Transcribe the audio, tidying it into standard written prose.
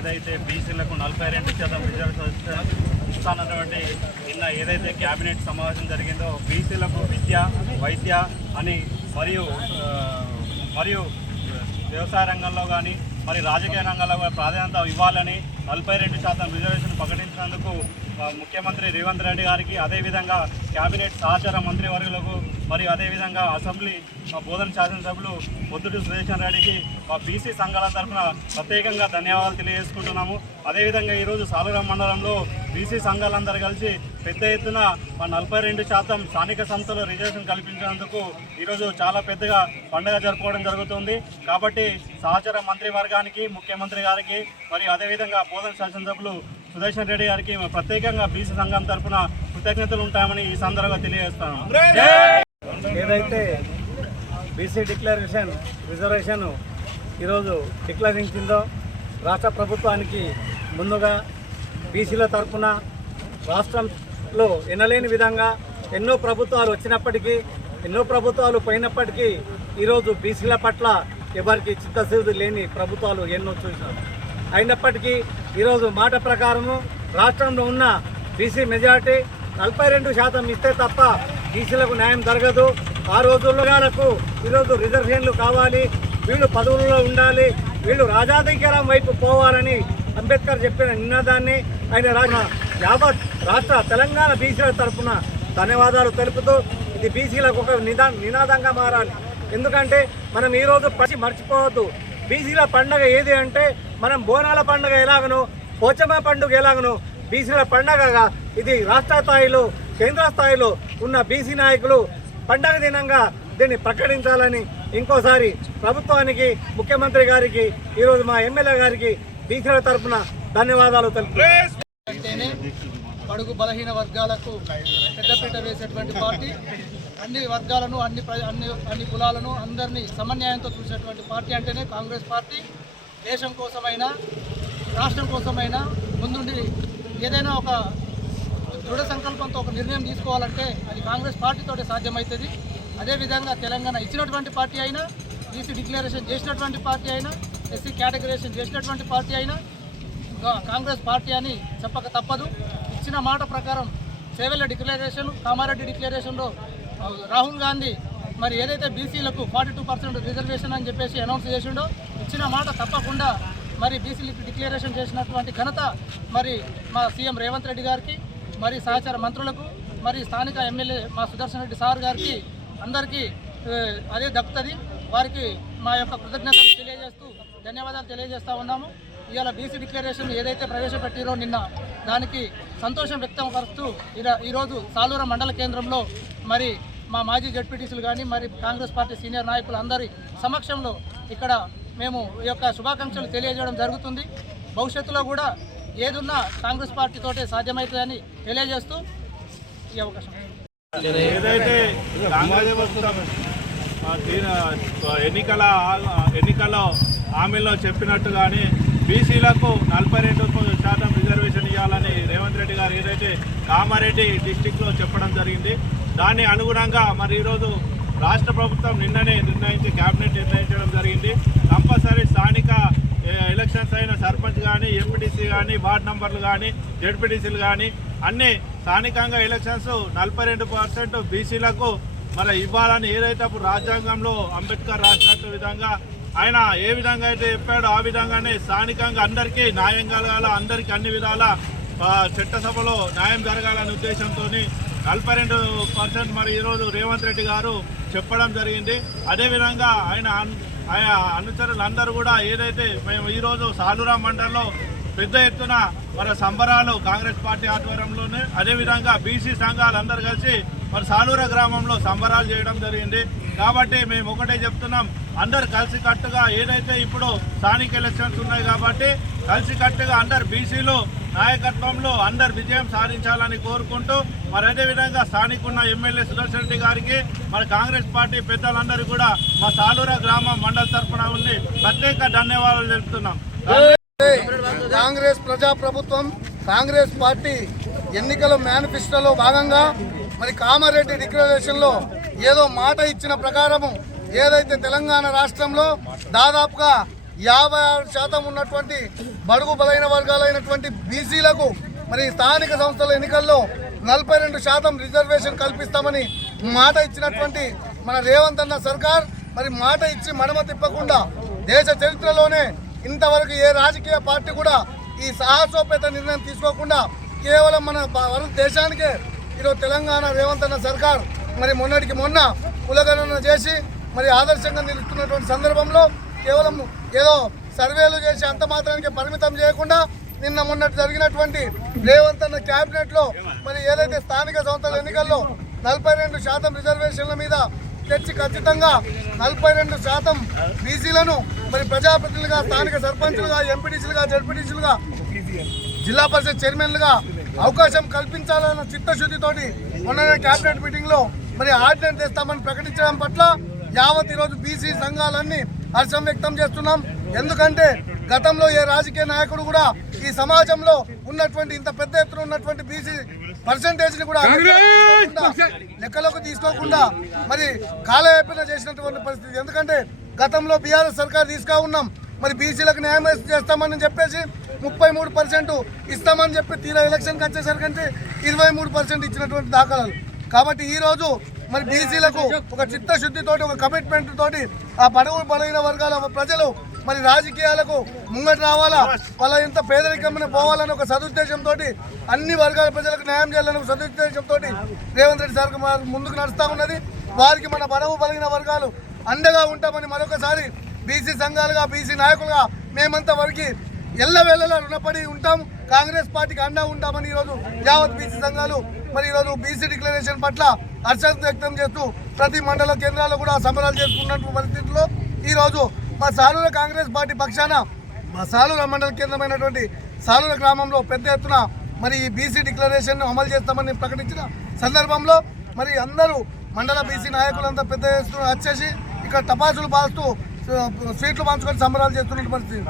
ఏదైతే బీసీలకు 42% రిజర్వేషన్ ఇస్తానన్నటువంటి నిన్న ఏదైతే కేబినెట్ సమావేశం జరిగిందో బీసీలకు విద్య, వైద్య అని మరియు వ్యవసాయ రంగంలో కానీ మరి రాజకీయ రంగంలో ప్రాధాన్యత ఇవ్వాలని 42% రిజర్వేషన్ ప్రకటించినందుకు ముఖ్యమంత్రి రేవంత్ రెడ్డి గారికి, అదేవిధంగా కేబినెట్ సహచార మంత్రివర్గులకు మరియు అదేవిధంగా అసెంబ్లీ బోధన శాసనసభ్యులు పొద్దుటూరి సుదర్శన్ రెడ్డికి బీసీ సంఘాల తరఫున ప్రత్యేకంగా ధన్యవాదాలు తెలియజేసుకుంటున్నాము. అదేవిధంగా ఈరోజు సాలూరు మండలంలో బీసీ సంఘాలందరూ కలిసి పెద్ద ఎత్తున 42% స్థానిక సంస్థలు రిజర్వేషన్ కల్పించినందుకు ఈరోజు చాలా పెద్దగా పండుగ జరుపుకోవడం జరుగుతుంది. కాబట్టి సహచార మంత్రివర్గానికి, ముఖ్యమంత్రి గారికి మరియు అదేవిధంగా బోధన శాసనసభ్యులు సుదర్శన్ రెడ్డి గారికి ప్రత్యేకంగా బీసీ సంఘం తరఫున కృతజ్ఞతలు ఉంటామని ఈ సందర్భంగా తెలియజేస్తాను. ఏదైతే బీసీ రిజర్వేషన్ ఈరోజు డిక్లరించిందో రాష్ట్ర ప్రభుత్వానికి ముందుగా బీసీల తరఫున రాష్ట్రంలో ఎనలేని విధంగా ఎన్నో ప్రభుత్వాలు వచ్చినప్పటికీ, ఎన్నో ప్రభుత్వాలు పోయినప్పటికీ ఈరోజు బీసీల పట్ల ఎవరికి చిత్తశుద్ధి లేని ప్రభుత్వాలు ఎన్నో చూసినారు. అయినప్పటికీ ఈరోజు మాట ప్రకారము రాష్ట్రంలో ఉన్న బీసీ మెజారిటీ 42% ఇస్తే తప్ప బీసీలకు న్యాయం జరగదు. ఆ రోజులకు ఈరోజు రిజర్వేషన్లు కావాలి, వీళ్ళు పదవుల్లో ఉండాలి, వీళ్ళు రాజాధికారం వైపు పోవాలని అంబేద్కర్ చెప్పిన నినాదాన్ని ఆయన యావత్ రాష్ట్ర తెలంగాణ బీసీల తరఫున ధన్యవాదాలు తెలుపుతూ ఇది బీసీలకు ఒక నినాదంగా మారాలి. ఎందుకంటే మనం ఈరోజు మర్చిపోవద్దు. బీసీల పండుగ ఏది అంటే మనం బోనాల పండుగ ఎలాగనో, పోచమ్మ పండుగ ఎలాగనో బీసీల పండుగగా ఇది రాష్ట్ర స్థాయిలో, కేంద్ర స్థాయిలో ఉన్న బీసీ నాయకులు పండగ దినంగా దీన్ని ప్రకటించాలని ఇంకోసారి ప్రభుత్వానికి, ముఖ్యమంత్రి గారికి, ఈరోజు మా ఎమ్మెల్యే గారికి బీసీల తరఫున ధన్యవాదాలు తెలుపుతున్నాను. బడుగు బలహీన వర్గాలకు పెద్దపీట వేసేటువంటి పార్టీ, అన్ని వర్గాలను, అన్ని కులాలను అందరినీ సమన్యాయంతో చూసేటువంటి పార్టీ అంటేనే కాంగ్రెస్ పార్టీ. దేశం కోసమైనా, రాష్ట్రం కోసమైనా ముందుండి ఏదైనా ఒక దృఢ సంకల్పంతో ఒక నిర్ణయం తీసుకోవాలంటే అది కాంగ్రెస్ పార్టీతోటే సాధ్యమవుతుంది. అదేవిధంగా తెలంగాణ ఇచ్చినటువంటి పార్టీ అయినా, బీసీ డిక్లరేషన్ చేసినటువంటి పార్టీ అయినా, ఎస్సీ కేటగరైజేషన్ చేసినటువంటి పార్టీ అయినా కాంగ్రెస్ పార్టీ అని చెప్పక తప్పదు. ఇచ్చిన మాట ప్రకారం సేవల డిక్లరేషన్, కామారెడ్డి డిక్లరేషన్లో రాహుల్ గాంధీ మరి ఏదైతే బీసీలకు 42% రిజర్వేషన్ అని చెప్పేసి అనౌన్స్ చేసిండో, ఇచ్చిన మాట తప్పకుండా మరి బీసీలకు డిక్లరేషన్ చేసినటువంటి ఘనత మరి మా సీఎం రేవంత్ రెడ్డి గారికి, మరి సహచార మంత్రులకు, మరి స్థానిక ఎమ్మెల్యే మా సుదర్శన్ రెడ్డి సార్ గారికి అందరికీ అదే దక్కుతుంది. వారికి మా యొక్క కృతజ్ఞతలు తెలియజేస్తూ ధన్యవాదాలు తెలియజేస్తూ ఉన్నాము. ఇవాళ బీసీ డిక్లరేషన్ ఏదైతే ప్రవేశపెట్టిరో నిన్న, దానికి సంతోషం వ్యక్తం పరుస్తూ ఈరోజు సాలూరు మండల కేంద్రంలో మరి మా మాజీ జడ్పీటీసీలు కానీ, మరి కాంగ్రెస్ పార్టీ సీనియర్ నాయకులు అందరి సమక్షంలో ఇక్కడ మేము ఈ యొక్క శుభాకాంక్షలు తెలియజేయడం జరుగుతుంది. భవిష్యత్తులో కూడా ఏదున్నా కాంగ్రెస్ పార్టీతోటే సాధ్యమవుతుందని తెలియజేస్తూ ఈ అవకాశం. ఏదైతే ఎన్నికల హామీలో చెప్పినట్టుగానే బీసీలకు 42% రిజర్వేషన్ ఇవ్వాలని రేవంత్ రెడ్డి గారు ఏదైతే కామారెడ్డి డిస్టిక్లో చెప్పడం జరిగింది, దాన్ని అనుగుణంగా మరి ఈరోజు రాష్ట్ర ప్రభుత్వం నిన్ననే కేబినెట్ నిర్ణయించడం జరిగింది. కంపల్సరీ స్థానిక ఎలక్షన్స్ అయిన సర్పంచ్ కానీ, ఎంపీటీసీ కానీ, వార్డు నంబర్లు కానీ, జడ్పీటీసీలు కానీ అన్నీ స్థానికంగా ఎలక్షన్స్ 42% బీసీలకు మరి ఇవ్వాలని ఏదైతే అప్పుడు రాజ్యాంగంలో అంబేద్కర్ రాసినట్టు విధంగా ఆయన ఏ విధంగా అయితే చెప్పాడో ఆ విధంగానే స్థానికంగా అందరికీ న్యాయం కలగాల, అందరికీ అన్ని విధాల చట్టసభలో న్యాయం జరగాలనే ఉద్దేశంతో 42% మరి ఈరోజు రేవంత్ రెడ్డి గారు చెప్పడం జరిగింది. అదేవిధంగా ఆయన అనుచరులందరూ కూడా ఏదైతే మేము ఈరోజు సాలూరు మండలంలో పెద్ద ఎత్తున మన సంబరాలు కాంగ్రెస్ పార్టీ ఆధ్వర్యంలోనే, అదేవిధంగా బీసీ సంఘాలందరూ కలిసి మరి సాలూరు గ్రామంలో సంబరాలు చేయడం జరిగింది. కాబట్టి మేము ఒకటే చెప్తున్నాం, అందరు కలిసికట్టుగా ఏదైతే ఇప్పుడు స్థానిక ఎలక్షన్స్ ఉన్నాయి కాబట్టి కలిసికట్టుగా అందరు బీసీలు నాయకత్వంలో అందరు విజయం సాధించాలని కోరుకుంటూ మరి అదేవిధంగా స్థానిక ఉన్న ఎమ్మెల్యే సుదర్శన్ రెడ్డి గారికి, మరి కాంగ్రెస్ పార్టీ పెద్దలందరూ కూడా మా సాలూరు గ్రామం మండల తరఫున ఉండి ప్రత్యేక ధన్యవాదాలు తెలుపుతున్నాం. కాంగ్రెస్ ప్రజాప్రభుత్వం, కాంగ్రెస్ పార్టీ ఎన్నికల మేనిఫెస్టోలో భాగంగా మరి కామారెడ్డి డిక్లరేషన్లో ఏదో మాట ఇచ్చిన ప్రకారము ఏదైతే తెలంగాణ రాష్ట్రంలో దాదాపుగా 56% ఉన్నటువంటి బడుగు బలైన వర్గాలైనటువంటి బీసీలకు మరి స్థానిక సంస్థల ఎన్నికల్లో 42% రిజర్వేషన్ కల్పిస్తామని మాట ఇచ్చినటువంటి మన రేవంత్ అన్న సర్కార్ మరి మాట ఇచ్చి మడమ తిప్పకుండా దేశ చరిత్రలోనే ఇంతవరకు ఏ రాజకీయ పార్టీ కూడా ఈ సాహసోపేత నిర్ణయం తీసుకోకుండా కేవలం మన దేశానికే ఈరోజు తెలంగాణ రేవంత్ అన్న సర్కార్ మరి మొన్నటికి మొన్న కులగణన చేసి మరి ఆదర్శంగా నిలుస్తున్నటువంటి సందర్భంలో కేవలం ఏదో సర్వేలు చేసి అంత మాత్రానికి పరిమితం చేయకుండా నిన్న మొన్నటి జరిగినటువంటి రేవంత్ అన్న క్యాబినెట్లో మరి ఏదైతే స్థానిక సంస్థల ఎన్నికల్లో 42% రిజర్వేషన్ల మీద తెచ్చి ఖచ్చితంగా 42% బీసీలను మరి ప్రజాప్రతినిధులుగా స్థానిక సర్పంచులుగా ఎంపీటీసీలుగా జడ్పీటీసీలుగా జిల్లా పరిషత్ చైర్మన్లుగా అవకాశం కల్పించాలన్న చిత్తశుద్ధితోటి మొన్న క్యాబినెట్ మీటింగ్లో మరి ఆర్డినెన్స్ తెస్తామని ప్రకటించడం పట్ల యావత్ ఈరోజు బీసీ సంఘాలన్నీ హర్షం వ్యక్తం చేస్తున్నాం. ఎందుకంటే గతంలో ఏ రాజకీయ నాయకుడు కూడా ఈ సమాజంలో ఉన్నటువంటి ఇంత పెద్ద ఎత్తున ఉన్నటువంటి బీసీ పర్సంటేజ్ని కూడా లెక్కలోకి తీసుకోకుండా మరి కాలయాపన చేసినటువంటి పరిస్థితి. ఎందుకంటే గతంలో బీఆర్ఎస్ సర్కార్ తీసుకా ఉన్నాం మరి బీసీలకు న్యాయం చేస్తామని చెప్పేసి 33% ఇస్తామని చెప్పి తీరా ఎలక్షన్కి వచ్చేసరికి 23% ఇచ్చినటువంటి దాఖలాలు. కాబట్టి ఈరోజు మరి బీసీలకు ఒక చిత్తశుద్ధితోటి ఒక కమిట్మెంట్ తోటి ఆ బడుగు బలైన వర్గాల ప్రజలు మరి రాజకీయాలకు ముంగటి రావాలా, వాళ్ళ ఎంత పేదరికమైన పోవాలని ఒక సదుద్దేశంతో అన్ని వర్గాల ప్రజలకు న్యాయం చేయాలని ఒక సదుద్దేశంతో రేవంత్ రెడ్డి సర్కార్ ముందుకు నడుస్తూ ఉన్నది. వారికి మన బడుగు బలైన వర్గాలు అండగా ఉంటామని మరొకసారి బీసీ సంఘాలుగా బీసీ నాయకులుగా మేమంతా వారికి ఎల్లవేళలా రుణపడి ఉంటాం. కాంగ్రెస్ పార్టీకి అండా ఉంటామని ఈరోజు యావత్ బీసీ సంఘాలు మరి ఈరోజు బీసీ డిక్లరేషన్ పట్ల హర్షం వ్యక్తం చేస్తూ ప్రతి మండల కేంద్రాల్లో కూడా సంబరాలు చేసుకున్నటువంటి పరిస్థితుల్లో ఈరోజు మా సాలూర కాంగ్రెస్ పార్టీ పక్షాన మా సాలూర మండల కేంద్రమైనటువంటి సాలూర గ్రామంలో పెద్ద ఎత్తున మరి ఈ బీసీ డిక్లరేషన్ను అమలు చేస్తామని ప్రకటించిన సందర్భంలో మరి అందరూ మండల బీసీ నాయకులంతా పెద్ద ఎత్తున వచ్చేసి ఇక్కడ టపాసులు బాస్తూ స్వీట్లు పంచుకొని సంబరాలు చేస్తున్న పరిస్థితి.